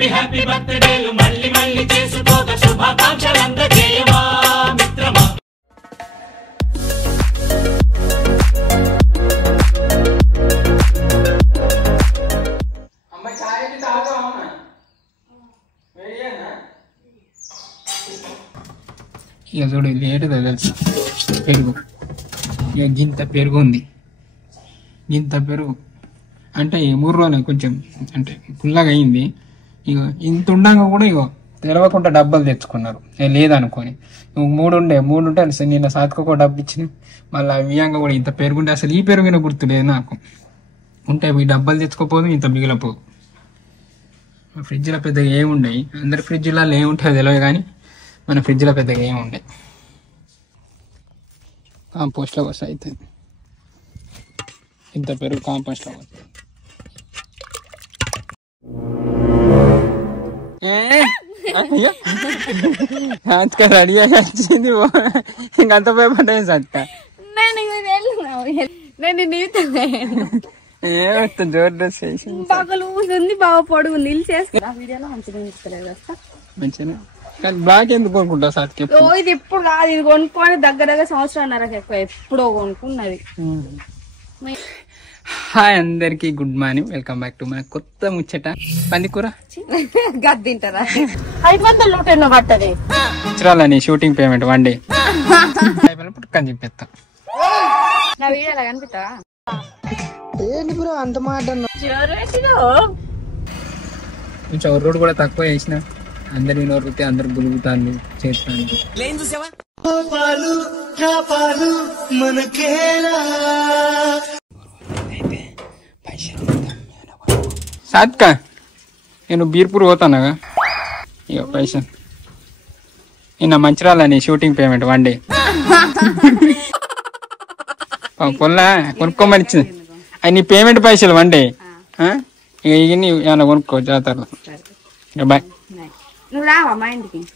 Happy happy బర్త్డేలు మళ్ళీ మళ్ళీ చేసుకోక శుభాకాంక్షలు అందజేయమా మిత్రమా. ఇక చూడు లేటుగా తెలుసు పెరుగు, ఇక గింత పెరుగు ఉంది, గింత పెరుగు అంటే 3 రోజులు కొంచెం అంటే పుల్లగా అయింది. ఇక ఇంత ఉండగా కూడా ఇగో తెలవకుండా డబ్బాలు తెచ్చుకున్నారు లేదనుకొని. 3 ఉంటే నిన్న సాత్కొక డబ్బు ఇచ్చిన, మళ్ళీ వియంగా కూడా ఇంత పెరుగుంటే అసలు ఈ పెరుగున గుర్తులేదు నాకు. ఉంటే ఈ డబ్బాలు తెచ్చుకోపోదు, ఇంత మిగిలిపోదు. ఫ్రిడ్జ్లో పెద్దగా ఏముండయి, అందరి ఫ్రిడ్జ్లో ఏముంటాయో తెలియదు కానీ మన ఫ్రిడ్జ్లో పెద్దగా ఏముండయి. కాంపోస్ట్లో వస్తే అవుతుంది, ఇంత పెరుగు కాంపోస్ట్లో వస్తుంది. రెడీ అయ్యి వచ్చింది, ఇంకంత భయపడ్డాయి సత్క జోర్ డ్రెస్ చేసింది, బాగా లూజ్ ఉంది, బాగా పొడుగు నీళ్ళు చేసుకున్నా వీడియోలో మంచిగా. కానీ బ్లాక్ ఎందుకు కొనుక్కుంటావు సత్కి? ఇది ఇప్పుడు కాదు, ఇది కొనుక్కొని దగ్గర సంవత్సరాన్నరకు ఎక్కువ ఎప్పుడో కొనుక్కున్నది. హాయ్ అందరికి, good morning, welcome back to మన కొత్త ముచ్చట పందికూర. గద్దింటారా 500 పట్టది చిరాలని షూటింగ్ పేమెంట్ 1 డే పుట్టుకని చెప్పేస్తా. నా వీడియోలో కనిపిస్తా అంత మాట కొంచెం రోడ్డు కూడా తక్కువ వేసిన, అందరి నోరుతే అందరు గులుగుతాను చేస్తాను. సాత్క నేను బీర్పూర్ పోతానుగా, ఇక పైసలు నిన్న మంచిరాలని షూటింగ్ పేమెంట్ 1 డే కొనుక్కోమని ఇచ్చింది. అది నీ పేమెంట్ పైసలు 1 డే. ఇక ఇవన్నీ ఏమన్నా కొనుక్కో జాతరలో. బాయ్,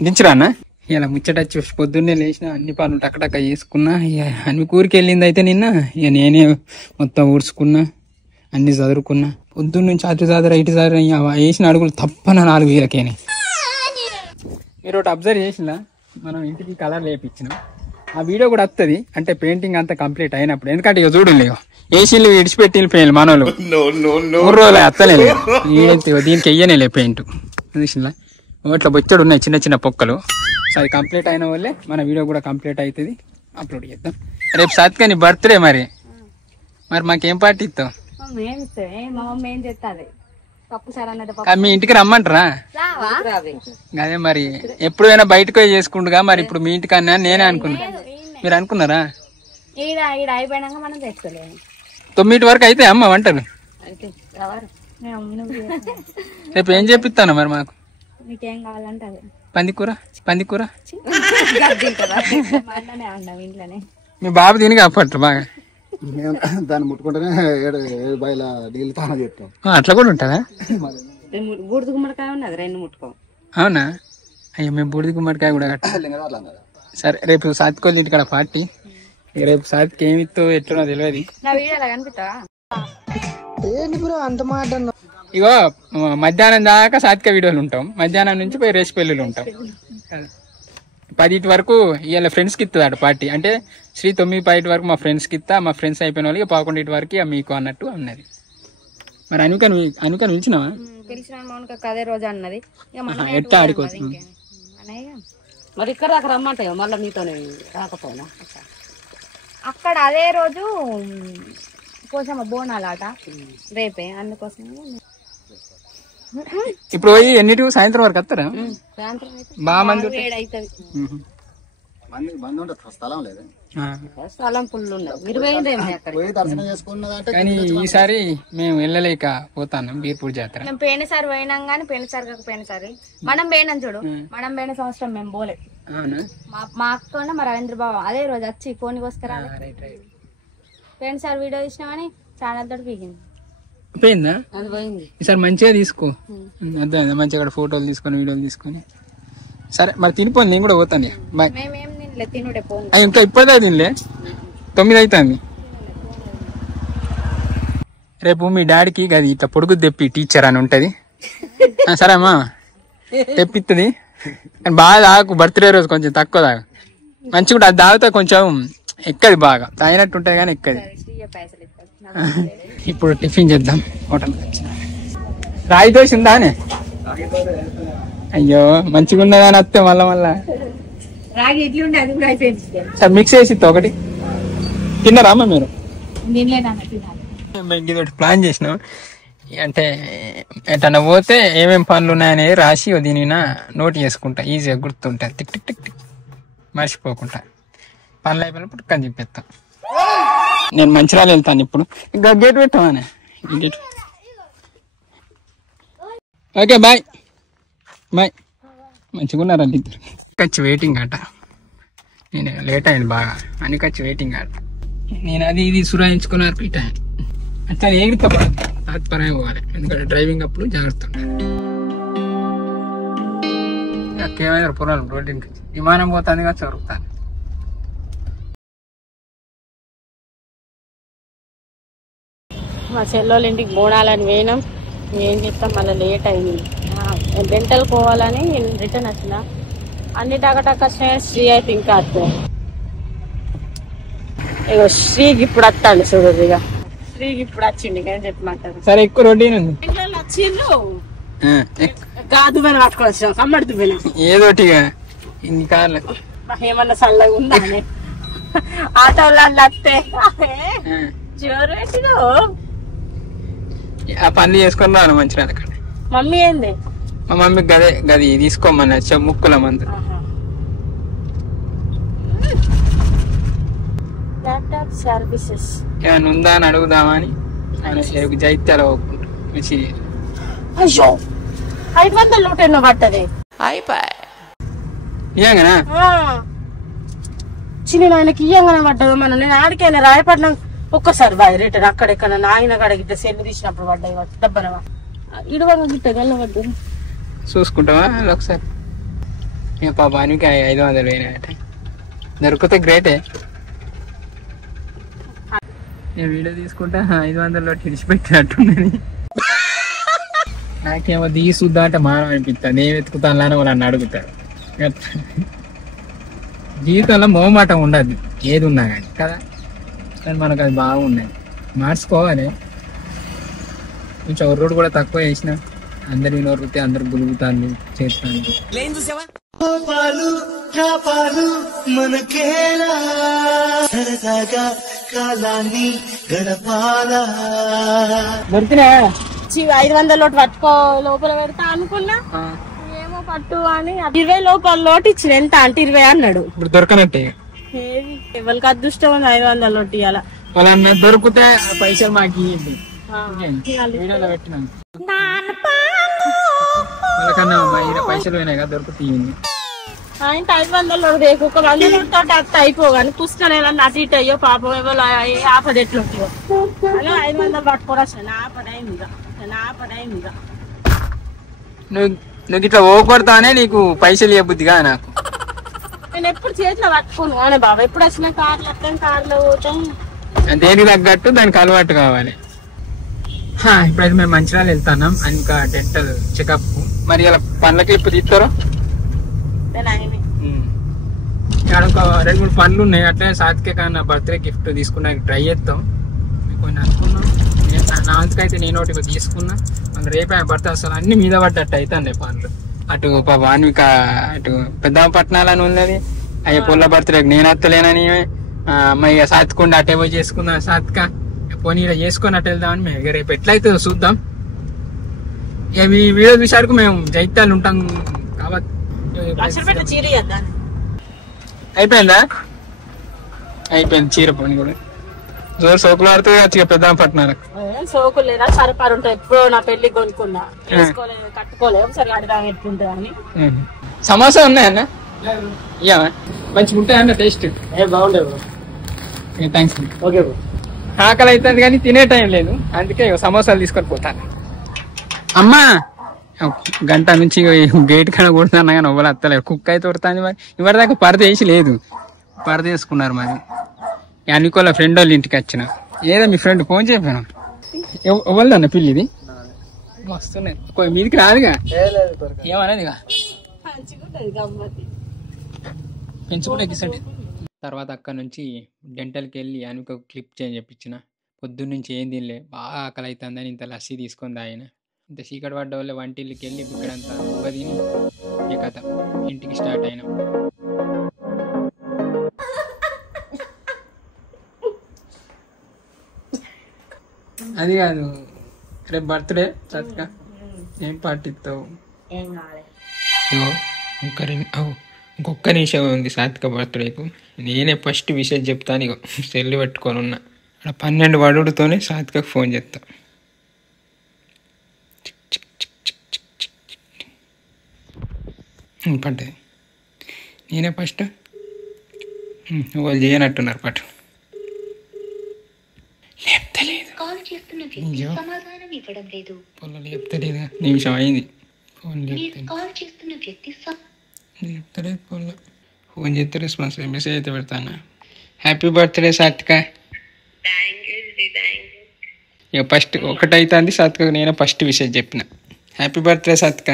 దించరానా? ఇలా ముచ్చట చూసి పొద్దున్నే లేచిన, అన్ని పనులు టక్కటక్క చేసుకున్నా. ఇక అన్ని కూరికి వెళ్ళింది అయితే నిన్న. ఇక నేనే మొత్తం ఊడ్చుకున్నా, అన్ని చదువుకున్నా. పొద్దున్న నుంచి అటు చదరా ఇటు చదరా వేసిన అడుగులు తప్పన 4 వీలకేనే. మీరు ఒకటి అబ్జర్వ్ చేసినా, మనం ఇంటికి కలర్ లేపించినాం, ఆ వీడియో కూడా వస్తుంది అంటే పెయింటింగ్ అంతా కంప్లీట్ అయినప్పుడు. ఎందుకంటే ఇక చూడండి, ఏసీలు విడిచిపెట్టి వెళ్ళిపోయాను మనోళ్ళు. 3 రోజులు అత్తలేదు, దీనికి వెయ్యనేలే పెయింట్. చూసినా ఓట్ల బొచ్చడు ఉన్నాయి చిన్న చిన్న పొక్కలు. సో అది కంప్లీట్ అయిన వల్లే మన వీడియో కూడా కంప్లీట్ అవుతుంది, అప్లోడ్ చేద్దాం. రేపు సాత్విక నీ బర్త్డే, మరి మాకేం పార్టీ ఇస్తావు? మీ ఇంటికి రమ్మంటారా? అదే మరి ఎప్పుడైనా బయటకు పోయి చేసుకుంటుగా, మరి ఇప్పుడు మీ ఇంటికి అన్నా నేనే అనుకున్నా. మీరు అనుకున్నారా? 9 వరకు అయితే అమ్మ వంటలు. రేపు ఏం చెప్పిస్తాను మరి మాకు? పందికూర మీ బాబు తిని కాపట్టు బాగా, దాన్ని ముట్టుకుంటేనే నీళ్ళు తాను చెప్తాం. అట్లా కూడా ఉంటుందా? బూడిద గుమ్మడికాయ ఉన్నది, 2 ముట్టుకో. అవునా? అయ్యో మేము బూడిద గుమ్మడికాయ కూడా కట్టాలి. సరే రేపు సాత్కోళ్ళ ఇంటికాడ పార్టీ. రేపు సాత్కి ఏమితో ఎట్లునో తెలియదు. అంత మాట ఇగో మధ్యాహ్నం దాకా సాత్విక వీడియోలు ఉంటాం, మధ్యాహ్నం నుంచి పోయి రేసి పెళ్ళిళ్ళు ఉంటాం. 10 వరకు ఇవాళ ఫ్రెండ్స్కి ఇస్తుంది పార్టీ. అంటే శ్రీ 9 వరకు మా ఫ్రెండ్స్కి ఇస్తా, మా ఫ్రెండ్స్ అయిపోయిన వాళ్ళకి 11 వరకు మీకు అన్నట్టు అన్నది. మరి అనుకని పిలిచినావా? అదే రోజు అన్నది ఎట్లా ఆడుకోవచ్చు. మరి ఇక్కడ దాకా రమ్మంటాయో మళ్ళీ మీతో రాకపోయినా. అక్కడ అదే రోజు కోసం బోనాలాట రేపే, అందుకోసం. ఇప్పుడు పోయి ఎన్నిటి సాయంత్రం వరకు వస్తారా? బాగా మంది స్థలం లేదు, స్థలం ఫుల్ కానీ ఈసారి మేము వెళ్ళలేక పోతాను బీర్పూర్ జాతర. మేము పోయినసారి పోయినాం కానీ పోయినసారి మనం పోయినాం చూడు, మనం పోయిన సంవత్సరం మేము పోలే. మా అక్క మా రవీంద్ర బాబు అదే రోజు వచ్చి ఫోన్ కోసుకురా. పోయినసారి వీడియో తీసినా కానీ ఛానల్ తోటి పీకింది. పోయిందా? అది పోయింది. ఈసారి మంచిగా తీసుకో, అదే మంచిగా ఫోటోలు తీసుకొని వీడియోలు తీసుకొని. సరే మరి తినిపోను, నేను కూడా పోతాను. బాయ్. ఇంకా ఇప్పటిదే తినలే, 9 అవుతుంది. రేపు మీ డాడీకి అది ఇట్లా పొడుగు తెప్పి టీచర్ అని ఉంటది. సరే అమ్మా, తెప్పిస్తుంది కానీ బాగా తాగు, బర్త్డే రోజు కొంచెం తక్కువ తాగు. మంచిగా అది తాగితే కొంచెం ఎక్కది, బాగా తాగినట్టు ఉంటుంది కానీ ఎక్కది. ఇప్పుడు టిఫిన్ చేద్దాం. హోటల్కి వచ్చిన రాయి దోశ ఉందానే? అయ్యో మంచిగా ఉన్నదా అని వస్తే మళ్ళా సార్ మిక్స్ చేసి ఒకటి తిన్నారా అమ్మ మీరు? ఇది ప్లాన్ చేసినాం అంటే ఎటన్నా పోతే ఏమేం పనులు ఉన్నాయనేది రాసి దీని నోట్ చేసుకుంటా, ఈజీగా గుర్తుంటాయి, టిక్ టిక్ టిక్ టిక్ మర్చిపోకుండా. పనులు అయిపోయినప్పుడు పక్కన చెప్పేస్తాం. నేను మంచిర్యాల వెళ్తాను ఇప్పుడు. ఇంకా గేట్ పెట్టామని గేట్. Okay bye bye. మంచిగా ఉన్నారండి ఇద్దరు. ఖర్చు వెయిటింగ్ అట, నేను లేట్ అయింది బాగా అని ఖర్చు వెయిటింగ్ అట. నేను అది ఇది సురాయించుకున్నారు పీట అట్లా ఎగిరితో తాత్పర్యం పోవాలి, ఎందుకంటే డ్రైవింగ్ అప్పుడు జాగ్రత్త. కేవలం పొలాలు రోడ్డుకి విమానం పోతుంది కదా చదువుతాను. మా చెల్లెళ్ళ ఇంటికి బోనాలని పోయినాం. ఏం చేస్తాం, మళ్ళీ లేట్ అయింది. డెంటల్ పోవాలని రిటర్న్ వచ్చిన. అన్ని టకటక వచ్చినాయి. శ్రీ అయితే ఇంకా వస్తాయి. ఇక శ్రీకి ఇప్పుడు వస్తాడు చూడు. ఇక శ్రీకి ఇప్పుడు వచ్చింది ఏం చెప్పమంటారు. సరే ఎక్కువ రొటీన్ ఉంది. వచ్చిండ్రు కాదు పని పట్టుకొని వచ్చినాం. కమ్మడుతూ పోయినా ఏదోటిగా ఇన్ని కార్లు ఏమన్నా చల్లగా ఉందా అని ఆటోలో వస్తే జోరు పెట్టిను. ఆ పనులు చేసుకొని రాను మంచిగా. మమ్మీ ఏంది? మా మమ్మీకి గదే గది తీసుకోమన్నా ముక్కుల మందు. ల్యాప్టాప్ సర్వీసెస్ ఏమైనా ఉందా అని అడుగుదామని జైత్యాల అయ్యో 500 నోట్ ఎన్నో పట్టది నిజంగానా? చిన్న ఆయనకి ఇయ్యంగానే పడ్డది. మనం నేను ఆడికైనా రాయపడినాం ఒక్కసారి బాయ్ రిటర్న్ అక్కడెక్కడ నాయన కాడగిట్ట సెల్లు తీసినప్పుడు పడ్డాయి డబ్బనవా ఇడువగా గిట్ట గల్లవద్దు. చూసుకుంటావా ఒకసారి? పాపానికి 500 పోయినాయట. దొరికితే గ్రేటే. నేను వీడియో తీసుకుంటా 500లో విడిచిపెట్టినట్టున్నది. నాకేమో తీసుద్దా అంటే మానం అనిపిస్తుంది. నేను వెతుకుతాను అని వాళ్ళని అడుగుతారు. జీవితంలో మోమాటం ఉండదు ఏది ఉన్నా కానీ కదా. కానీ మనకు అది బాగున్నాయి, మార్చుకోవాలి. కొంచెం ఒర్రుడు కూడా తక్కువ చేసిన. అందరు నోరుతే అందరు గులుగుతాను చేస్తాను. దొరికినా 500 లోటు పట్టుకో లోపల పెడతా అనుకున్నా. ఏమో పట్టు అని 20 లోపల లోటు ఇచ్చిన. ఎంత అంటే 20 అన్నాడు. ఇప్పుడు దొరకనట్టే. ఎవరికి అదృష్టం ఉంది 500 లోటు ఇవ్వాల. వాళ్ళ దొరికితే పైసలు మాకు ఇవ్వండి. వీడియోలో పెట్టినాను వాళ్ళకన్నా పైసలు పోయినాయి కదా, దొరుకుతాయి. ఆయన 500 లోటు రేపు ఒక 100 లోటుతో అత్త అయిపోగాని పుస్తకం ఏమన్నా అటు ఇటు అయ్యో పాపం ఎవరు ఆపద ఎట్లుంటాయో అలా 500 పట్టుకోరా. నా పడైందిగా నువ్వు ఇట్లా ఓకొడతానే నీకు పైసలు ఇవ్వబుద్దిగా నాకు. నేను ఎప్పుడు చేతిలో పట్టుకోను అనే బాబా. ఎప్పుడు వచ్చిన కార్లు వస్తాం, కార్లో పోతాం. దేనికి తగ్గట్టు దానికి అలవాటు కావాలి. ఇప్పుడైతే మేము మంచిర్యాల వెళ్తున్నాం ఇంకా డెంటల్ చెకప్. మరి ఇలా పండ్ల క్లిప్ తీస్తారో ఇక్కడ ఒక 2-3 పనులు ఉన్నాయి. అట్లనే సాత్కే కన్నా బర్త్డే గిఫ్ట్ తీసుకున్నాక ట్రై చేస్తాం. కొన్ని అనుకున్నాం. నా అంతకైతే నేను ఒకటి తీసుకున్నా. మన రేపు బర్త్డే అసలు అన్ని మీద పడ్డట్టు అవుతాయి పనులు. అటు వాన్విక అటు పెద్దపట్నాలని ఉన్నది. అయ్యే పొల్ల బర్త్డేకి నేను వస్తలేనని అమ్మాయి సాత్కుండా అటే పోయి చేసుకుందాం. సాత్క పోనీ ఇలా చేసుకొని అటు వెళ్దామని మేము ఇక రేపు ఎట్లయితే చూద్దాం. ఇక మీ వీడియో చూసారు మేము జైత్యాలు ఉంటాం కాబట్టి. అయిపోయిందా? అయిపోయింది చీర పని కూడా. జోరు సోకులు ఆడుతుంది పెద్దపట్నాలకు. సోకులు లేదా సరిపారు ఉంటాయి. ఎప్పుడో నా పెళ్లి కొనుక్కున్నా కట్టుకోలేదు. ఒకసారి అడగాలి ఎట్లుంటుంది అని. సమోసా ఉన్నాయన్న? ఇయ్యమా మంచిగా ఉంటాయన్న టేస్ట్? బాగుంటాయి. థ్యాంక్స్. ఓకే ఆకలి అవుతుంది కానీ తినే టైం లేదు, అందుకే సమోసాలు తీసుకొని పోతాను. అమ్మా గంట నుంచి గేట్ కాడ కొడుతున్నా కానీ ఎవరు వస్తలేదు. కుక్క అయితే కొడుతుంది. మరి ఇవరిదాకా పరద వేసి లేదు, పరద వేసుకున్నారు. మరి అనుకోలే ఫ్రెండ్ వాళ్ళ ఇంటికి వచ్చిన. ఏదో మీ ఫ్రెండ్ ఫోన్ చెప్పాను. ఎవరిదన్న పిల్లి ఇది? వస్తున్నాయి మీదికి రాదుగా ఏమనేదిగా పెంచుకుంటే ఎక్కిసండి. తర్వాత అక్కడ నుంచి డెంటల్కి వెళ్ళి అనుకో క్లిప్ చేంజ్ చెప్పించిన. పొద్దున్న నుంచి ఏం తినలే, బాగా ఆకలి అవుతుందని ఇంత లస్సీ తీసుకొని తాగిన. ఇంత చీకటి పడ్డ వల్ల వంటిల్లికి వెళ్ళి ఇక్కడంతా ఉవ్వ తిని ఏ కథ ఇంటికి స్టార్ట్ అయినా. అది కాదు, రేపు బర్త్డే సత్కా ఏం పార్టీ ఇస్తావు? ఇంకొక్క నిమిషం ఉంది సాత్విక బర్త్డేకు. నేనే ఫస్ట్ విషయం చెప్తాను. ఇగో సెల్లు పెట్టుకొని ఉన్నా. అక్కడ 12 వడుడుతోనే సాత్వికకు ఫోన్ చేస్తా. పడ్డది. నేనే ఫస్ట్. వాళ్ళు చేయనట్టున్నారు పట్టు. లేపుతలేదు, పొల్ల లేపుతలేదుగా. నిమిషం అయింది, ఫోన్ లేపుతలేదు పొల్ల. ఫోన్ చేస్తే రెస్పాన్స్ మెసేజ్ అయితే పెడతాను. హ్యాపీ బర్త్డే సాత్విక. ఇక ఫస్ట్ ఒకటైతుంది సాత్విక, నేనే ఫస్ట్ విషయం చెప్పిన. హ్యాపీ బర్త్డే సాత్విక.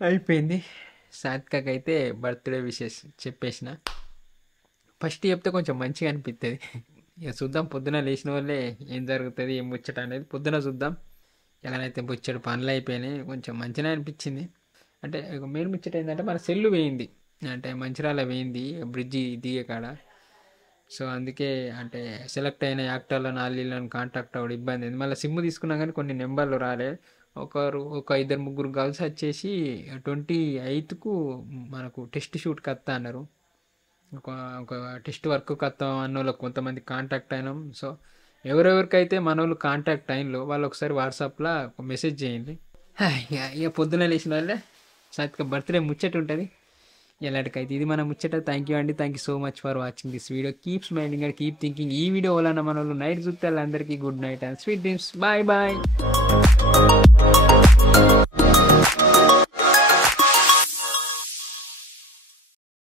అయిపోయింది. సాత్వికకి అయితే బర్త్డే విషెస్ చెప్పేసిన. ఫస్ట్ చెప్తే కొంచెం మంచిగా అనిపిస్తుంది. ఇక చూద్దాం, పొద్దున లేచిన వాళ్ళే ఏం జరుగుతుంది ఏం ముచ్చట అనేది పొద్దున చూద్దాం. ఎలానైతే బొచ్చడు పనులు అయిపోయినాయి, కొంచెం మంచిగా అనిపించింది. అంటే మెయిన్ ముచ్చట ఏంటంటే మన సెల్లు వేయింది, అంటే మంచిర్యాల వేయింది బ్రిడ్జి దిగే కాడ. సో అందుకే అంటే సెలెక్ట్ అయిన యాక్టర్లను 4 కాంటాక్ట్ అవ్వడం ఇబ్బంది అయింది. మళ్ళీ సిమ్ తీసుకున్నా కానీ కొన్ని నెంబర్లు రాలే. ఒక 2-3 గర్ల్స్ వచ్చేసి 28కు మనకు టెస్ట్ షూట్కి వస్తా అన్నారు. ఒక టెస్ట్ వర్క్ వస్తాం అన్న వాళ్ళకి కొంతమంది కాంటాక్ట్ అయినాం. సో ఎవరెవరికైతే మన వాళ్ళు కాంటాక్ట్ అయినలో వాళ్ళు ఒకసారి వాట్సాప్లో మెసేజ్ చేయండి. ఇక పొద్దున లేచిన వాళ్ళే సాత్విక బర్త్డే ముచ్చట ఉంటుంది. ఎలాంటికైతే ఇది మన ముచ్చట. థ్యాంక్ యూ అండి, thank you so much for watching this video. Keep smiling and keep thinking. ఈ వీడియో వలన మన వాళ్ళు నైట్ చూస్తే వాళ్ళందరికీ good night and sweet dreams. Bye bye.